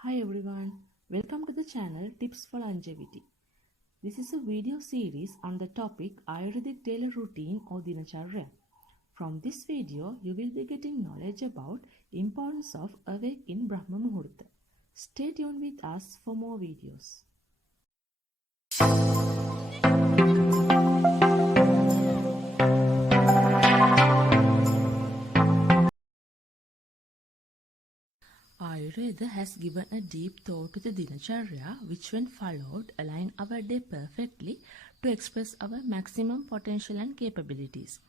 Hi everyone, welcome to the channel Tips for Longevity. This is a video series on the topic Ayurvedic daily routine or Dinacharya. From this video, you will be getting knowledge about importance of awake in Brahmamuhurtha. Stay tuned with us for more videos. Ayurveda has given a deep thought to the Dinacharya, which when followed align our day perfectly to express our maximum potential and capabilities.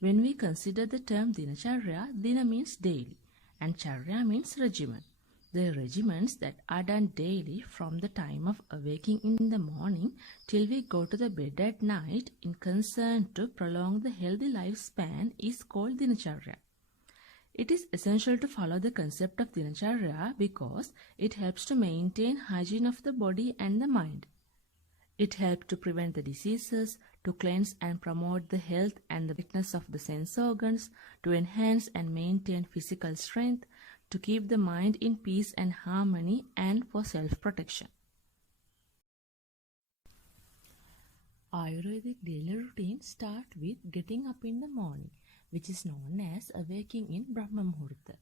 When we consider the term Dinacharya, Dina means daily and Charya means regimen. The regimens that are done daily from the time of awaking in the morning till we go to the bed at night in concern to prolong the healthy lifespan is called Dinacharya. It is essential to follow the concept of Dinacharya because it helps to maintain hygiene of the body and the mind. It helps to prevent the diseases, to cleanse and promote the health and the fitness of the sense organs, to enhance and maintain physical strength, to keep the mind in peace and harmony, and for self-protection. Ayurvedic daily routine start with getting up in the morning, which is known as awaking in Brahmamuhurtha.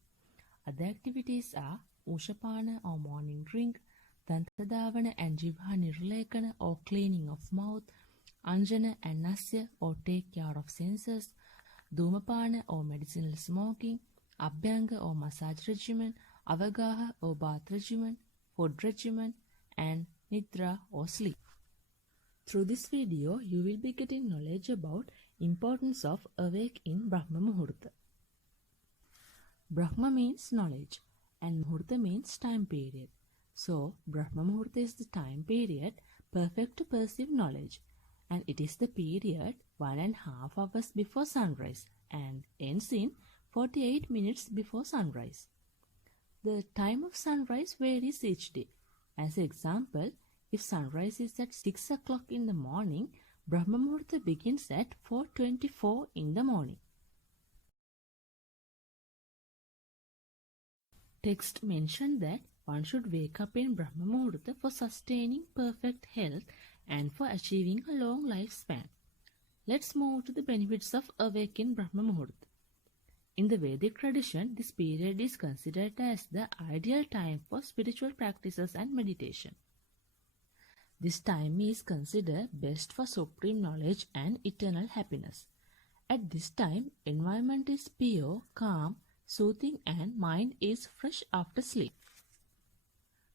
Other activities are Ushapana or morning drink, Dantadavana and Jivha Nirlekana or cleaning of mouth, Anjana and Nasya or take care of senses, Dhumapana or medicinal smoking, Abhyanga or massage regimen, Avagaha or bath regimen, food regimen, and Nidra or sleep. Through this video, you will be getting knowledge about importance of awake in Brahmamuhurtha. Brahma means knowledge and Muhurtha means time period. So, Brahmamuhurtha is the time period perfect to perceive knowledge, and it is the period 1.5 hours before sunrise and ends in 48 minutes before sunrise. The time of sunrise varies each day. As an example, if sunrise is at 6 o'clock in the morning, Brahmamuhurtha begins at 4:24 in the morning. Text mentioned that one should wake up in Brahmamuhurtha for sustaining perfect health and for achieving a long lifespan. Let's move to the benefits of awake in Brahmamuhurtha. In the Vedic tradition, this period is considered as the ideal time for spiritual practices and meditation. This time is considered best for supreme knowledge and eternal happiness. At this time, environment is pure, calm, soothing, and mind is fresh after sleep.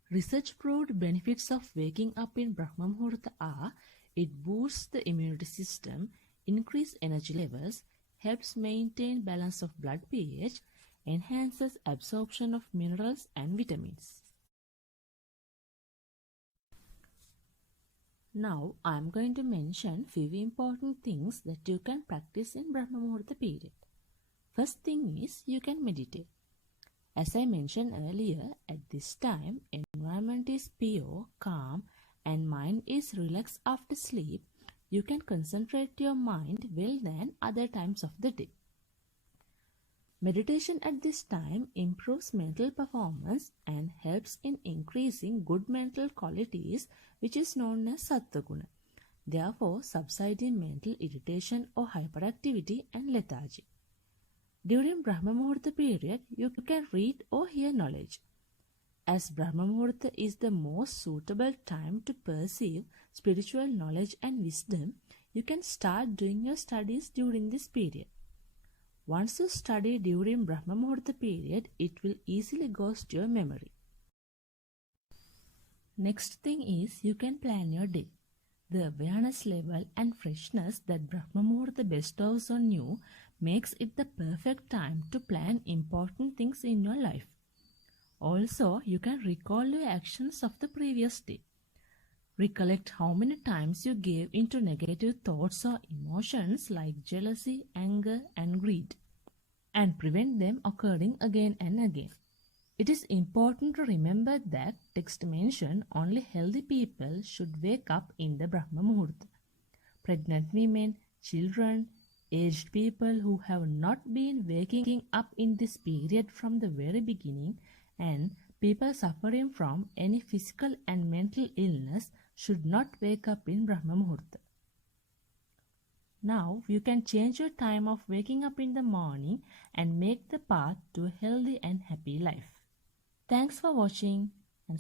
Research proved benefits of waking up in Brahmamuhurtha are it boosts the immunity system, increases energy levels, helps maintain balance of blood pH, enhances absorption of minerals and vitamins. Now I am going to mention few important things that you can practice in Brahmamuhurtha period. First thing is you can meditate. As I mentioned earlier, at this time environment is pure, calm, and mind is relaxed after sleep. You can concentrate your mind well than other times of the day. Meditation at this time improves mental performance and helps in increasing good mental qualities, which is known as Sattva-guna. Therefore, subsiding mental irritation or hyperactivity and lethargy. During Brahmamuhurtha period, you can read or hear knowledge. As Brahmamuhurtha is the most suitable time to perceive spiritual knowledge and wisdom, you can start doing your studies during this period. Once you study during Brahmamuhurtha period, it will easily go to your memory. Next thing is you can plan your day. The awareness level and freshness that Brahmamuhurtha bestows on you makes it the perfect time to plan important things in your life. Also, you can recall your actions of the previous day. Recollect how many times you gave into negative thoughts or emotions like jealousy, anger, and greed, and prevent them occurring again and again. It is important to remember that text mention only healthy people should wake up in the Brahmamuhurtha. Pregnant women, children, aged people who have not been waking up in this period from the very beginning, and People suffering from any physical and mental illness should not wake up in Brahmamuhurtha. Now you can change your time of waking up in the morning and make the path to a healthy and happy life. Thanks for watching. And